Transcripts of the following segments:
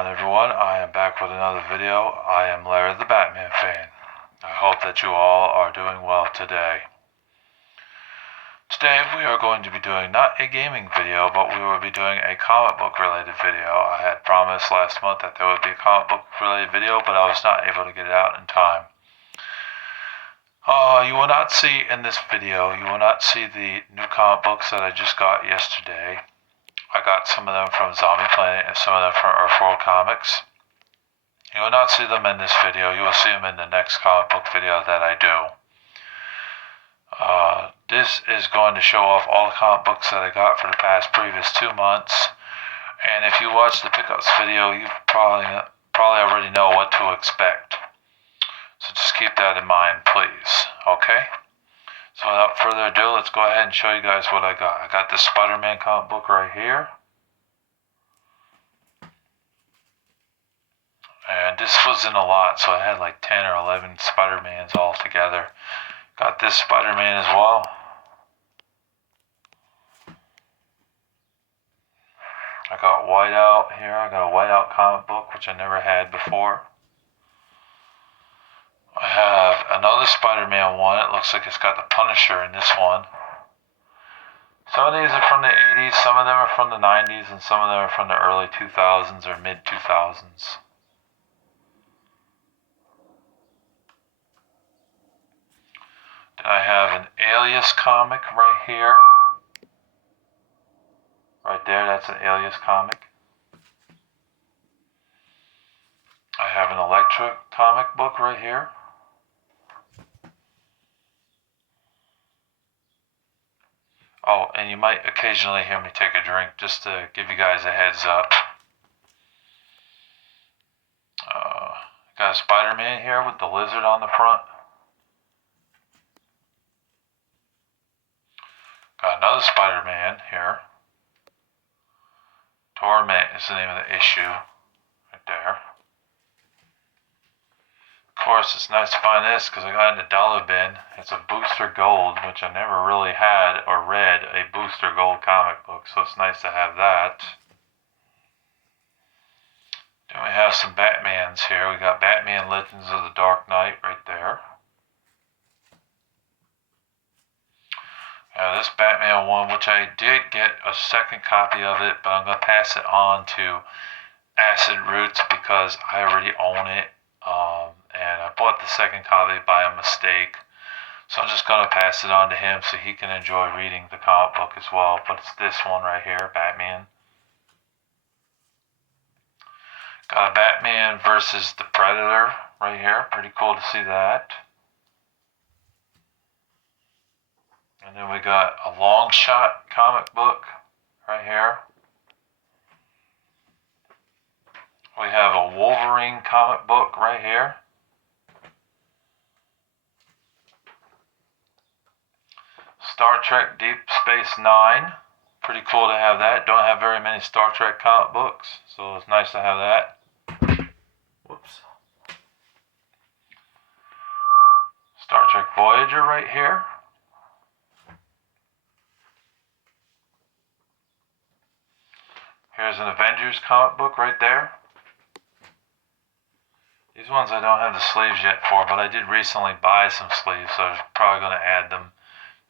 on, everyone? I am back with another video. I am Larry the Batman fan. I hope that you all are doing well today. Today we are going to be doing not a gaming video, but we will be doing a comic book related video. I had promised last month that there would be a comic book related video, but I was not able to get it out in time. You will not see in this video, you will not see the new comic books that I just got yesterday. I got some of them from Zombie Planet and some of them from Earthworld Comics. You will not see them in this video. You will see them in the next comic book video that I do. This is going to show off all the comic books that I got for the previous 2 months. And if you watch the pickups video, you probably already know what to expect. So just keep that in mind, please. Okay? So without further ado, let's go ahead and show you guys what I got. I got this Spider-Man comic book right here. And this was in a lot, so I had like 10 or 11 Spider-Mans all together. Got this Spider-Man as well. I got Whiteout here. I got a Whiteout comic book, which I never had before. I have another Spider-Man one. It looks like it's got the Punisher in this one. Some of these are from the 80s, some of them are from the 90s, and some of them are from the early 2000s or mid 2000s. Then I have an Alias comic right here. Right there, that's an Alias comic. I have an Elektra comic book right here. Oh, and you might occasionally hear me take a drink just to give you guys a heads up. Got a Spider-Man here with the lizard on the front. Got another Spider-Man here. Torment is the name of the issue. Right there. Of course, it's nice to find this because I got it in the dollar bin. It's a Booster Gold, which I never really had or read a Booster Gold comic book, so it's nice to have that. Then we have some Batmans here. We got Batman Legends of the Dark Knight right there. This Batman one, which I did get a second copy of it, but I'm going to pass it on to Acid Roots because I already own it. And I bought the second copy by a mistake. So I'm just going to pass it on to him so he can enjoy reading the comic book as well. But it's this one right here, Batman. Got a Batman versus the Predator right here. Pretty cool to see that. And then we got a Long Shot comic book right here. We have a Wolverine comic book right here. Star Trek Deep Space Nine. Pretty cool to have that. Don't have very many Star Trek comic books, so it's nice to have that. Whoops. Star Trek Voyager right here. Here's an Avengers comic book right there. These ones I don't have the sleeves yet for, but I did recently buy some sleeves, so I'm probably going to add them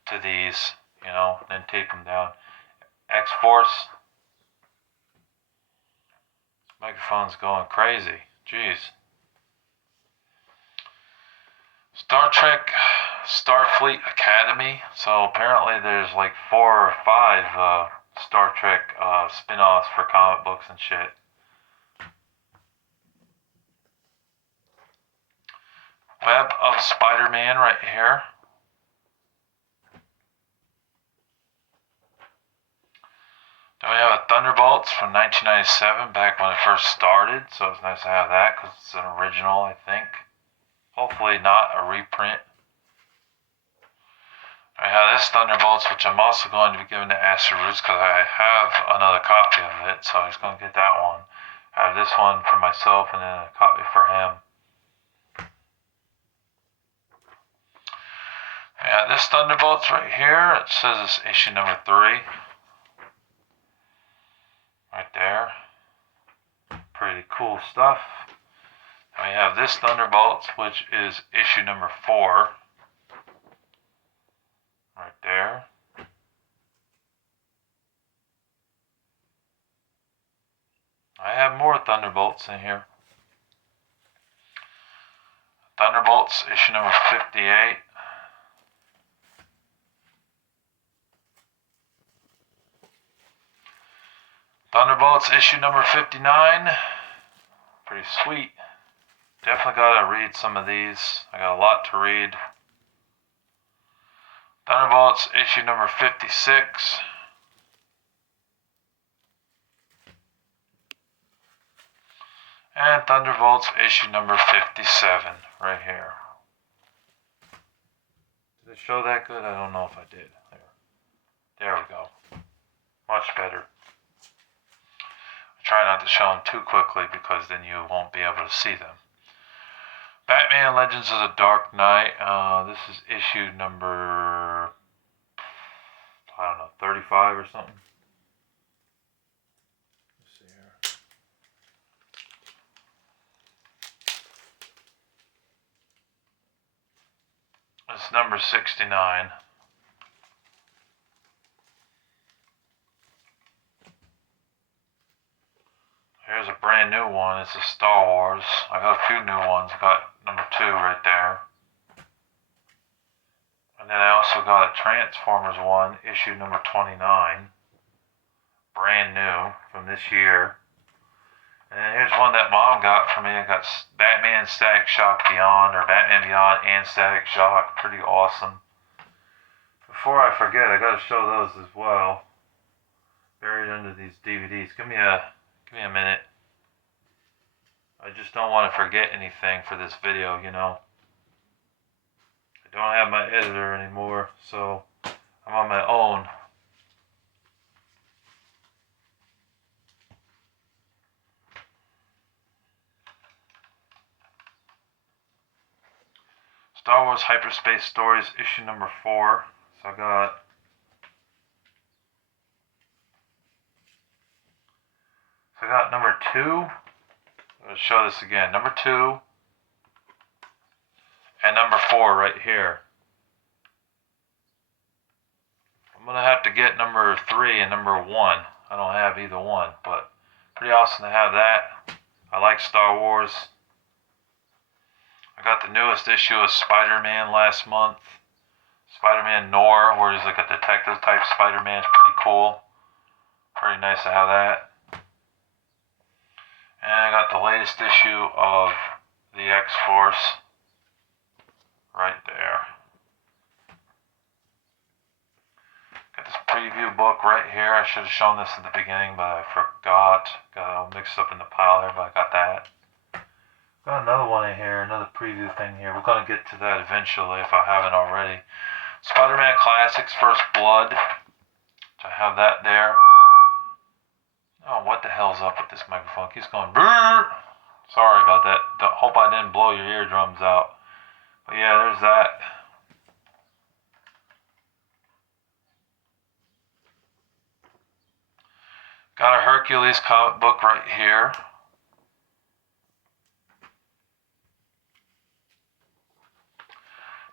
to these, then tape them down. X-Force. Microphone's going crazy. Jeez. Star Trek Starfleet Academy. So apparently there's like 4 or 5 Star Trek spin-offs for comic books and shit. Web of Spider-Man right here. Then we have a Thunderbolts from 1997, back when it first started, so it's nice to have that because it's an original, I think. Hopefully not a reprint. I have this Thunderbolts, which I'm also going to be giving to Acid Roots because I have another copy of it, so he's going to get that one. I have this one for myself and then a copy for him. Yeah, this Thunderbolts right here, it says it's issue number 3. Right there. Pretty cool stuff. And we have this Thunderbolts, which is issue number 4. Right there. I have more Thunderbolts in here. Thunderbolts, issue number 58. Thunderbolts, issue number 59. Pretty sweet. Definitely gotta read some of these. I got a lot to read. Thunderbolts, issue number 56. And Thunderbolts, issue number 57, right here. Did it show that good? I don't know if I did. There we go. Much better. I try not to show them too quickly because then you won't be able to see them. Batman Legends of the Dark Knight. This is issue number, 35 or something. Let's see here. It's number 69. Here's a brand new one. It's a Star Wars. I got a few new ones. I got number 2 right there. And then I also got a Transformers one, issue number 29. Brand new from this year. And then here's one that Mom got for me. I got Batman Static Shock Beyond, or Batman Beyond and Static Shock. Pretty awesome. Before I forget, I got to show those as well. Buried under these DVDs. Give me a minute. I just don't want to forget anything for this video, you know. I don't have my editor anymore, so I'm on my own. Star Wars Hyperspace Stories, issue number 4. So I got number 2. Let's show this again. Number 2 and number 4 right here. I'm gonna have to get number 3 and number 1. I don't have either one, but pretty awesome to have that. I like Star Wars. I got the newest issue of Spider-Man last month. Spider-Man Noir, where he's like a detective type Spider-Man. It's pretty cool. Pretty nice to have that. And I got the latest issue of the X-Force right there. Got this preview book right here. I should have shown this at the beginning, but I forgot. Got it all mixed up in the pile there, but I got that. Got another one in here, another preview thing here. We're going to get to that eventually if I haven't already. Spider-Man Classics First Blood. So I have that there. Oh, what the hell's up with this microphone? It keeps going. Brrr! Sorry about that. Hope I didn't blow your eardrums out. But yeah, there's that. Got a Hercules comic book right here.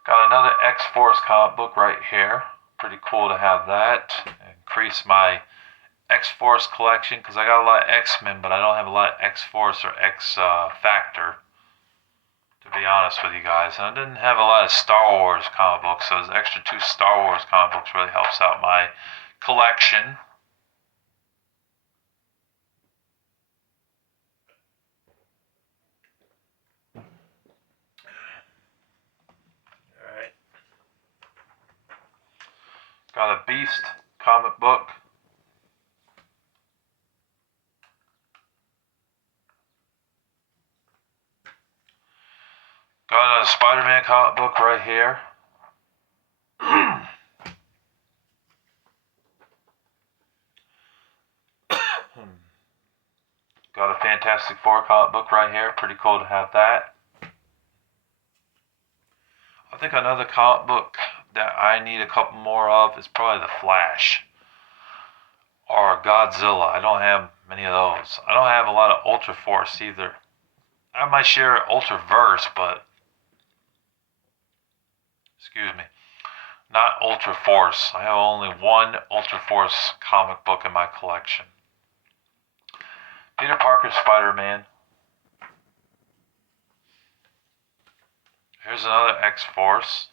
Got another X-Force comic book right here. Pretty cool to have that. Increase my X-Force collection because I got a lot of X-Men, but I don't have a lot of X-Force or X-Factor, to be honest with you guys. And I didn't have a lot of Star Wars comic books, so this extra 2 Star Wars comic books really helps out my collection. Alright. Got a Beast comic book. Got a Spider-Man comic book right here. Got a Fantastic Four comic book right here. Pretty cool to have that. I think another comic book that I need a couple more of is probably The Flash or Godzilla. I don't have many of those. I don't have a lot of Ultra Force either. I have my share of Ultraverse, but excuse me, not Ultra Force. I have only one Ultra Force comic book in my collection. Peter Parker Spider-Man. Here's another X-Force.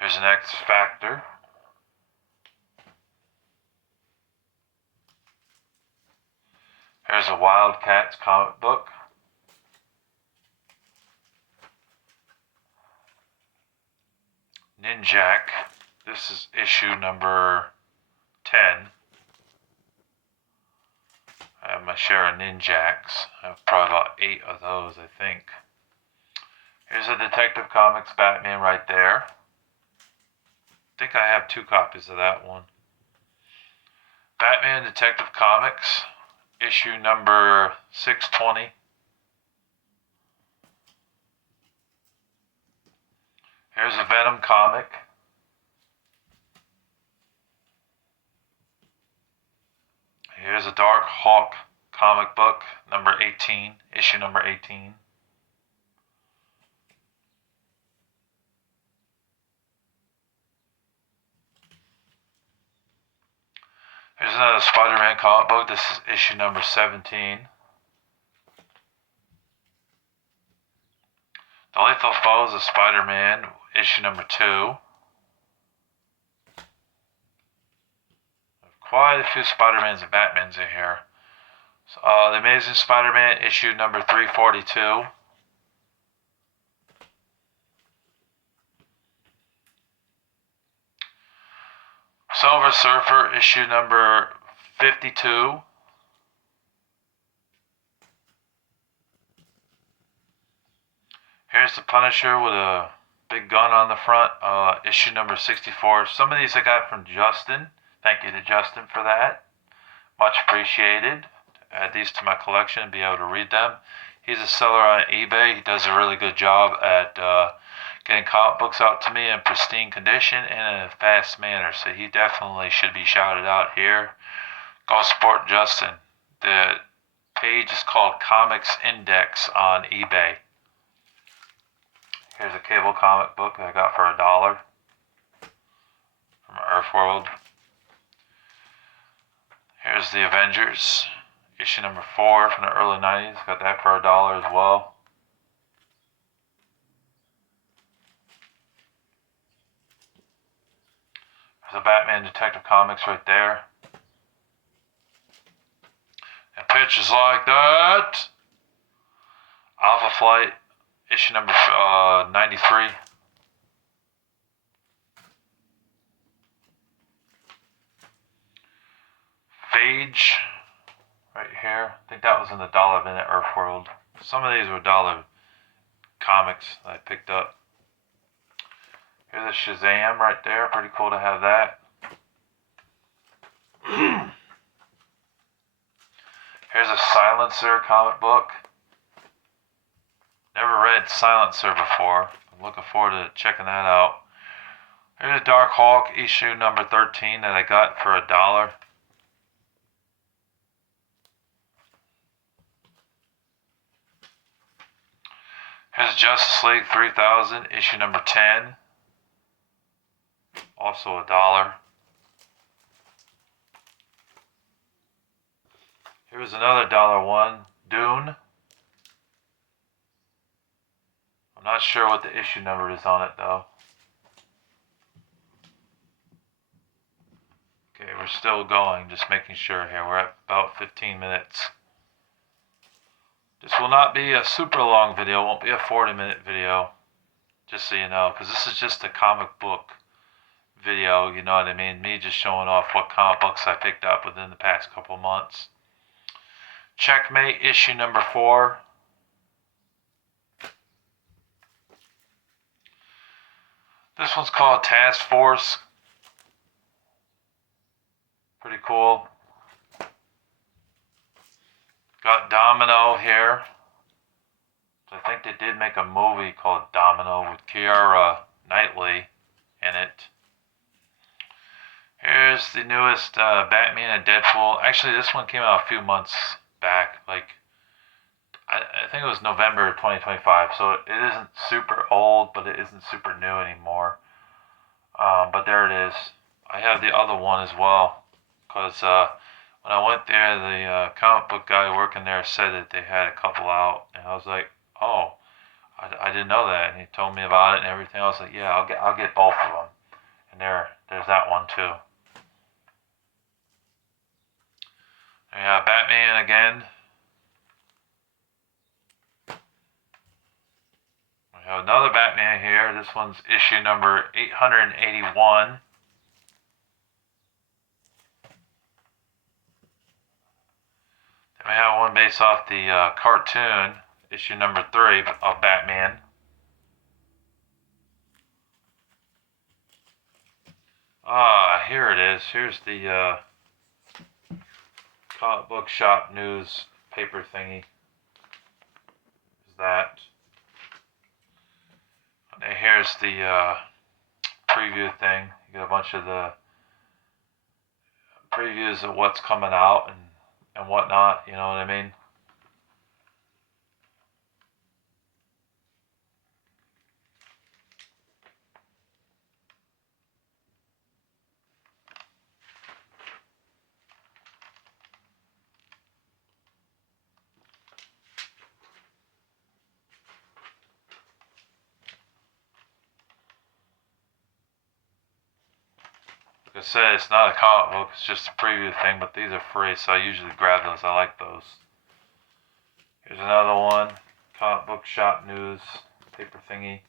Here's an X-Factor. Here's a Wildcats comic book. Ninjak. This is issue number 10. I have my share of Ninjaks. I have probably about 8 of those, I think. Here's a Detective Comics Batman right there. I think I have 2 copies of that one. Batman Detective Comics, issue number 620. Here's a Venom comic. Here's a Dark Hawk comic book, number 18, issue number 18. Here's another Spider-Man comic book. This is issue number 17. The Lethal Foes of Spider-Man, issue number 2. Quite a few Spider-Mans and Batmans in here. So, The Amazing Spider-Man, issue number 342. Silver Surfer, issue number 52. Here's the Punisher with a big gun on the front, issue number 64. Some of these I got from Justin. Thank you to Justin for that. Much appreciated. Add these to my collection and be able to read them. He's a seller on eBay. He does a really good job at getting comic books out to me in pristine condition and in a fast manner. So he definitely should be shouted out here. Go support Justin. The page is called Comics Index on eBay. Here's a Cable comic book I got for $1 from Earthworld. Here's the Avengers, issue number 4 from the early 90s. Got that for $1 as well. There's a Batman Detective Comics right there. And pictures like that. Alpha Flight, issue number 93. Phage, right here. I think that was in the $1 Minute Earthworld. Some of these were $1 comics that I picked up. Here's a Shazam right there. Pretty cool to have that. Here's a Silencer comic book. Never read Silencer before. I'm looking forward to checking that out. Here's a Dark Hawk issue number 13 that I got for $1. Here's Justice League 3000 issue number 10. Also $1. Here's another $1 one, Dune. I'm not sure what the issue number is on it though. Okay, we're still going, just making sure here. We're at about 15 minutes. This will not be a super long video, it won't be a 40-minute video. Just so you know, because this is just a comic book video, you know what I mean? Me just showing off what comic books I picked up within the past couple months. Checkmate issue number 4. This one's called Task Force. Pretty cool. Got Domino here. I think they did make a movie called Domino with Keira Knightley in it. Here's the newest Batman and Deadpool. Actually, this one came out a few months back. Like, I think it was November 2025. So it isn't super old, but it isn't super new anymore. But there it is. I have the other one as well. Because when I went there, the comic book guy working there said that they had a couple out. And I was like, oh, I didn't know that. And he told me about it and everything. I was like, yeah, I'll get both of them. And there's that one too. Yeah, Batman again. We have another Batman here. This one's issue number 881. Then we have one based off the cartoon, issue number 3 of Batman. Here it is. Here's the comic book shop news paper thingy. Is that? And here's the preview thing. You get a bunch of the previews of what's coming out and whatnot. You know what I mean? Like I said, it's not a comic book, it's just a preview thing, but these are free, so I usually grab those. I like those. Here's another one, comic book shop news, paper thingy.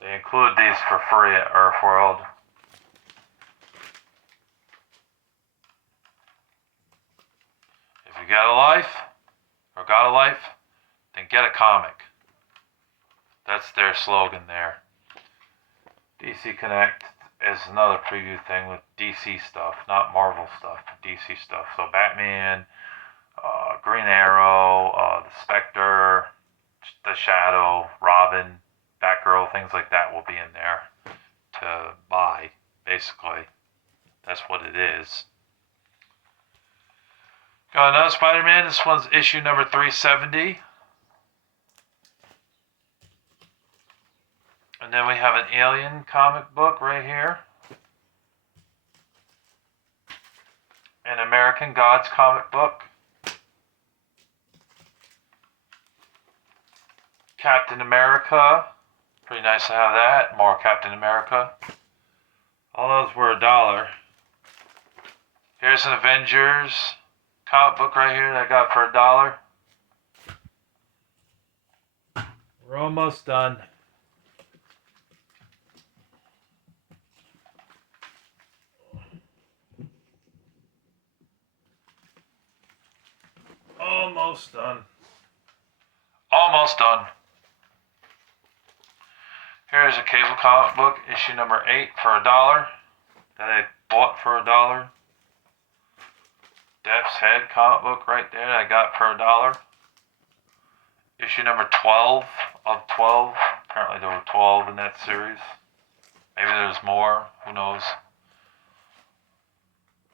They include these for free at Earth World. If you got a life, or got a life, then get a comic. That's their slogan there. DC Connect is another preview thing with DC stuff, not Marvel stuff, but DC stuff. So Batman, Green Arrow, the Spectre, the Shadow, Robin, Batgirl, things like that will be in there to buy, basically. That's what it is. Got another Spider-Man. This one's issue number 370. And then we have an Alien comic book right here. An American Gods comic book. Captain America. Pretty nice to have that. More Captain America. All those were $1. Here's an Avengers comic book right here that I got for $1. We're almost done. Almost done. Almost done. Here's a Cable comic book, issue number 8 for $1 that I bought for $1. Death's Head comic book right there that I got for $1. Issue number 12 of 12. Apparently there were 12 in that series. Maybe there's more. Who knows?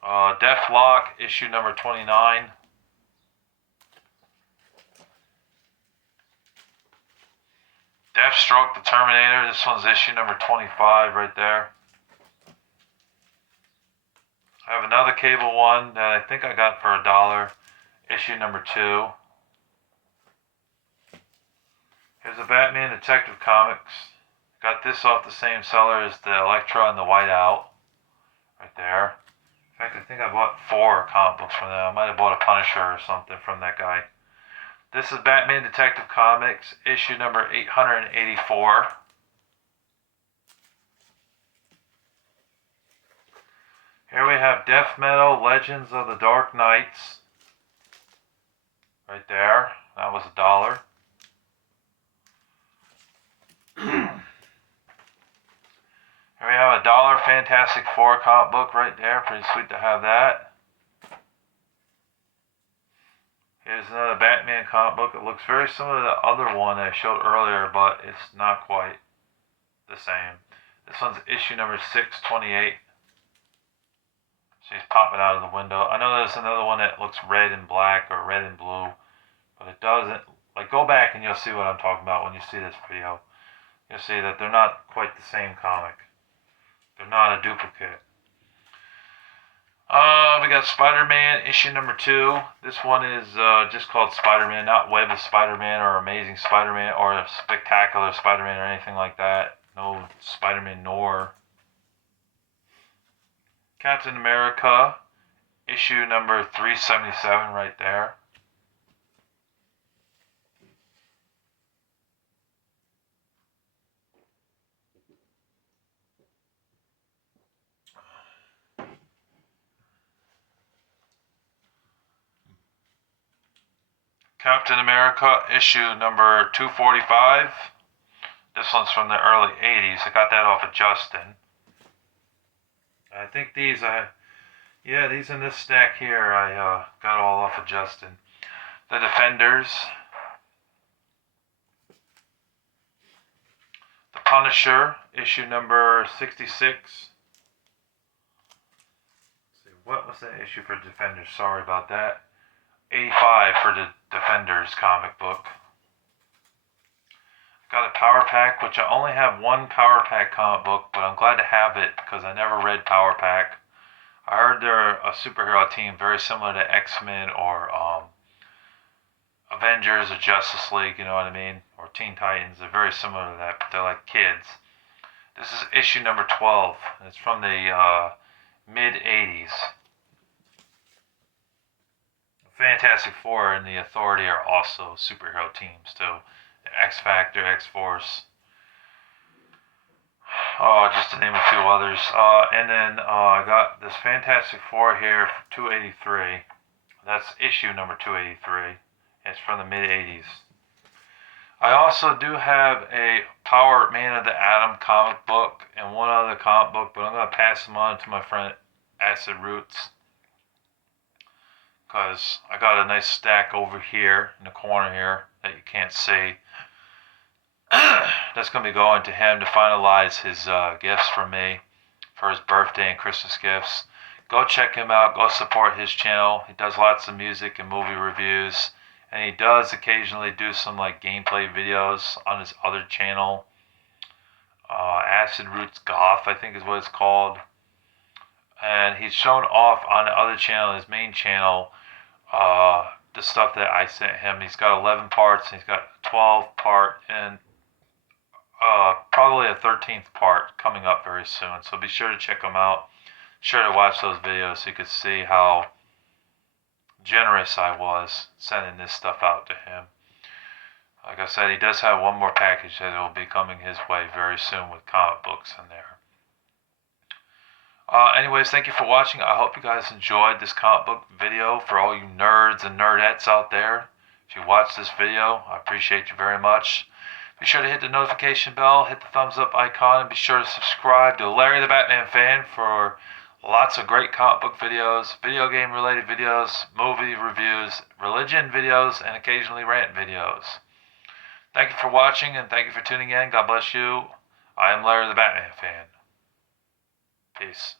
Deathlock, issue number 29. Deathstroke, the Terminator. This one's issue number 25 right there. I have another Cable one that I think I got for $1. Issue number 2. Here's a Batman Detective Comics. Got this off the same seller as the Elektra and the Whiteout. Right there. In fact, I think I bought 4 comic books from them. I might have bought a Punisher or something from that guy. This is Batman Detective Comics, issue number 884. Here we have Death Metal, Legends of the Dark Knights. Right there. That was $1. Here we have $1 Fantastic Four comic book right there. Pretty sweet to have that. Here's another Batman comic book. It looks very similar to the other one I showed earlier, but it's not quite the same. This one's issue number 628. She's popping out of the window. I know there's another one that looks red and black or red and blue, but it doesn't. Like, go back and you'll see what I'm talking about when you see this video. You'll see that they're not quite the same comic. They're not a duplicate. We got Spider-Man issue number 2. This one is just called Spider-Man, not Web of Spider-Man or Amazing Spider-Man or Spectacular Spider-Man or anything like that. No Spider-Man Noir. Captain America issue number 377 right there. Captain America issue number 245. This one's from the early 80s. I got that off of Justin. I think these in this stack here I got all off of Justin. The Defenders. The Punisher issue number 66. Let's see, what was that issue for Defenders? Sorry about that. 85 for the Defenders comic book. Got a Power Pack, which I only have one Power Pack comic book, but I'm glad to have it because I never read Power Pack. I heard they're a superhero team very similar to X-Men or Avengers or Justice League, you know what I mean? Or Teen Titans. They're very similar to that, but they're like kids. This is issue number 12. It's from the mid-80s. Fantastic Four and the Authority are also superhero teams too. X-Factor, X-Force. Oh, just to name a few others. And then I got this Fantastic Four here, 283. That's issue number 283. It's from the mid-80s. I also do have a Power Man of the Atom comic book and one other comic book, but I'm going to pass them on to my friend Acid Roots, because I got a nice stack over here in the corner here that you can't see. That's going to be going to him to finalize his gifts for me for his birthday and Christmas gifts. Go check him out. Go support his channel. He does lots of music and movie reviews, and he does occasionally do some like gameplay videos on his other channel. Acid Roots Goth, I think is what it's called. And he's shown off on the other channel, his main channel, the stuff that I sent him. He's got 11 parts, and he's got a 12 part, and probably a 13th part coming up very soon. So be sure to check him out. Sure to watch those videos so you could see how generous I was sending this stuff out to him. Like I said, he does have one more package that will be coming his way very soon with comic books in there. Anyways, thank you for watching. I hope you guys enjoyed this comic book video. For all you nerds and nerdettes out there, if you watched this video, I appreciate you very much. Be sure to hit the notification bell, hit the thumbs up icon, and be sure to subscribe to Larry the Batman Fan for lots of great comic book videos, video game related videos, movie reviews, religion videos, and occasionally rant videos. Thank you for watching, and thank you for tuning in. God bless you. I am Larry the Batman Fan. Peace.